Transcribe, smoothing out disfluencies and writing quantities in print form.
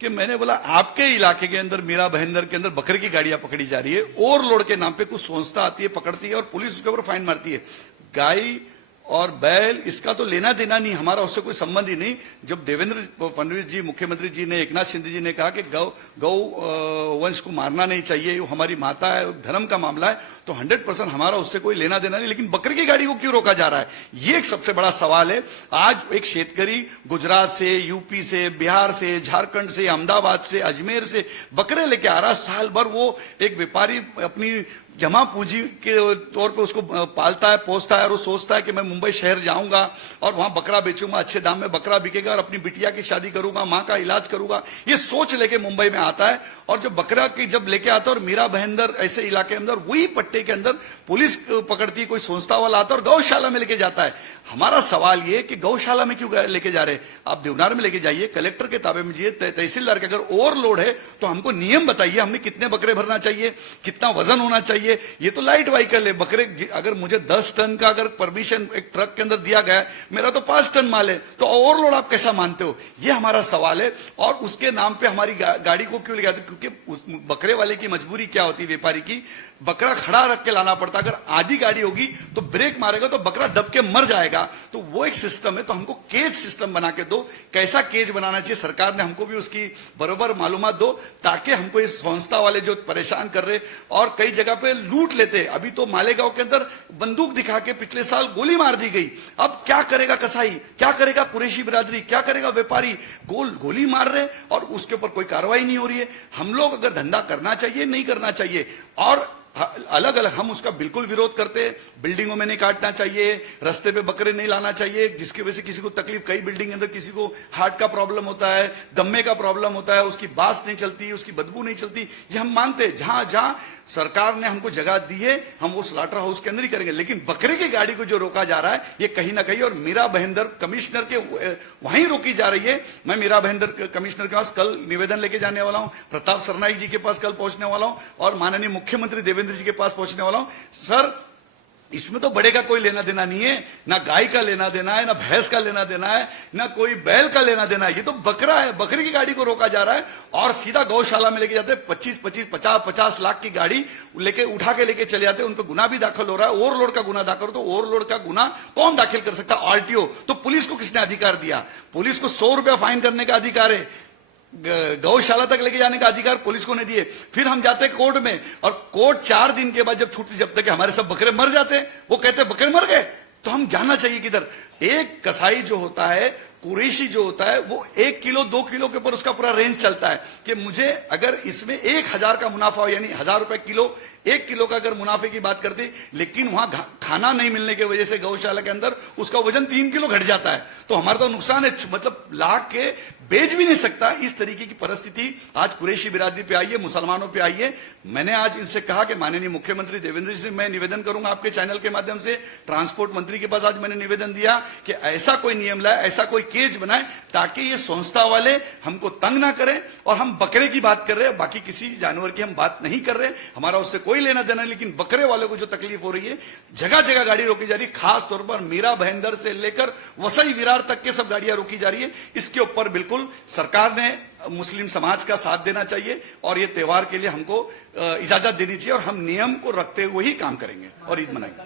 कि मैंने बोला आपके इलाके के अंदर मीरा भाईंदर के अंदर बकरे की गाड़ियां पकड़ी जा रही है, ओवरलोड के नाम पे कुछ संस्था आती है, पकड़ती है और पुलिस उसके ऊपर फाइन मारती है। गाय और बैल इसका तो लेना देना नहीं, हमारा उससे कोई संबंध ही नहीं। जब देवेंद्र फडणवीस जी मुख्यमंत्री जी ने, एकनाथ शिंदे जी ने कहा कि गौ वंश को मारना नहीं चाहिए, वो हमारी माता है, धर्म का मामला है, तो 100% हमारा उससे कोई लेना देना नहीं। लेकिन बकरे की गाड़ी को क्यों रोका जा रहा है, ये एक सबसे बड़ा सवाल है। आज एक शेतकरी गुजरात से, यूपी से, बिहार से, झारखंड से, अहमदाबाद से, अजमेर से बकरे लेके आ रहा, साल भर वो एक व्यापारी अपनी जमा पूंजी के तौर पे उसको पालता है, पोसता है, और वो सोचता है कि मैं मुंबई शहर जाऊंगा और वहां बकरा बेचूंगा, अच्छे दाम में बकरा बिकेगा और अपनी बिटिया की शादी करूंगा, मां का इलाज करूंगा, ये सोच लेके मुंबई में आता है। और जब बकरा की जब लेके आता है, और मीरा भाईंदर ऐसे इलाके अंदर वही पट्टे के अंदर पुलिस पकड़ती है, कोई संस्था वाला आता है और गौशाला में लेके जाता है। हमारा सवाल ये कि गौशाला में क्यों लेके जा रहे हैं, आप देवनार में लेके जाइए, कलेक्टर के ताबे में जाइए, तहसीलदार के, अगर ओवरलोड है तो हमको नियम बताइए, हमने कितने बकरे भरना चाहिए, कितना वजन होना चाहिए। ये तो लाइट व्हीकल है, बकरे अगर मुझे 10 टन का अगर परमिशन एक ट्रक के अंदर दिया गया, मेरा तो 5 टन माल है, तो ओवरलोड आप कैसा मानते हो, ये हमारा सवाल है। और उसके नाम पे हमारी गाड़ी को क्यों ले जाते, क्योंकि बकरे वाले की मजबूरी क्या होती है, व्यापारी की, बकरा खड़ा रख के लाना पड़ता। अगर आधी गाड़ी होगी तो ब्रेक मारेगा तो बकरा दब के मर जाएगा, तो वो एक सिस्टम है। तो हमको केज सिस्टम बना के दो, कैसा केज बनाना चाहिए, सरकार ने हमको भी उसकी बरोबर मालूमात दो, ताकि हमको इस संस्था वाले जो परेशान कर रहे और कई जगह पे लूट लेते। अभी तो मालेगांव के अंदर बंदूक दिखा के पिछले साल गोली मार दी गई। अब क्या करेगा कसाई, क्या करेगा कुरैशी बिरादरी, क्या करेगा व्यापारी, गोली मार रहे और उसके ऊपर कोई कार्रवाई नहीं हो रही है। हम लोग अगर धंधा करना चाहिए, नहीं करना चाहिए, और अलग अलग हम उसका बिल्कुल विरोध करते हैं। बिल्डिंगों में नहीं काटना चाहिए, रास्ते पे बकरे नहीं लाना चाहिए, जिसकी वजह से किसी को तकलीफ, कई बिल्डिंग के अंदर किसी को हार्ट का प्रॉब्लम होता है, दम्मे का प्रॉब्लम होता है, उसकी बास नहीं चलती, उसकी बदबू नहीं चलती, ये हम मानते हैं। जहां जहां सरकार ने हमको जगह दी है, हम वो स्लॉटर हाउस के अंदर ही करेंगे। लेकिन बकरे की गाड़ी को जो रोका जा रहा है, ये कहीं ना कहीं, और मीरा भाईंदर कमिश्नर के वहीं रोकी जा रही है। मैं मीरा भाईंदर कमिश्नर के पास कल निवेदन लेके जाने वाला हूं, प्रताप सरनाईक जी के पास कल पहुंचने वाला हूं, और माननीय मुख्यमंत्री देवेंद्र जी के पास पहुंचने वाला हूं। सर, इसमें तो बड़े का कोई लेना देना नहीं है, ना गाय का लेना देना है, ना भैंस का लेना देना है, ना कोई बैल का लेना देना है। ये तो बकरा है, बकरी की गाड़ी को रोका जा रहा है और सीधा गौशाला में लेके जाते हैं। 50 लाख की गाड़ी लेके उठा के लेके चले जाते हैं, उन पर गुना भी दाखिल हो रहा है, ओवरलोड का गुना दाखिल हो। तो ओवरलोड का गुना कौन दाखिल कर सकता, आरटीओ। तो पुलिस को किसने अधिकार दिया, पुलिस को 100 रुपया फाइन करने का अधिकार है, गौशाला तक लेके जाने का अधिकार पुलिस को नहीं दिए। फिर हम जाते कोर्ट में, और कोर्ट 4 दिन के बाद जब छुट्टी, जब तक हमारे सब बकरे मर जाते, वो कहते बकरे मर गए, तो हम जानना चाहिए किधर। एक कसाई जो होता है, कुरैशी जो होता है, वो 1 किलो 2 किलो के ऊपर उसका पूरा रेंज चलता है कि मुझे अगर इसमें 1000 का मुनाफा हो, यानी 1000 रुपए किलो, 1 किलो का अगर मुनाफे की बात करते, लेकिन वहां खाना नहीं मिलने की वजह से गौशाला के अंदर उसका वजन 3 किलो घट जाता है, तो हमारा तो नुकसान है, मतलब लाख के बेच भी नहीं सकता। इस तरीके की परिस्थिति आज कुरैशी बिरादरी पे आई है, मुसलमानों पे आई है। मैंने आज इनसे कहा कि माननीय मुख्यमंत्री देवेंद्र जी से मैं निवेदन करूंगा आपके चैनल के माध्यम से, ट्रांसपोर्ट मंत्री के पास आज मैंने निवेदन दिया कि ऐसा कोई नियम लाए, ऐसा कोई केज बनाए, ताकि ये संस्था वाले हमको तंग ना करें। और हम बकरे की बात कर रहे हैं, बाकी किसी जानवर की हम बात नहीं कर रहे, हमारा उससे कोई लेना देना, लेकिन बकरे वालों को जो तकलीफ हो रही है, जगह जगह गाड़ी रोकी जा रही है, खास तौर पर मीरा भाईंदर से लेकर वसई विरार तक के सब गाड़ियां रोकी जा रही है। इसके ऊपर बिल्कुल सरकार ने मुस्लिम समाज का साथ देना चाहिए, और ये त्योहार के लिए हमको इजाजत देनी चाहिए, और हम नियम को रखते हुए ही काम करेंगे और ईद मनाएंगे।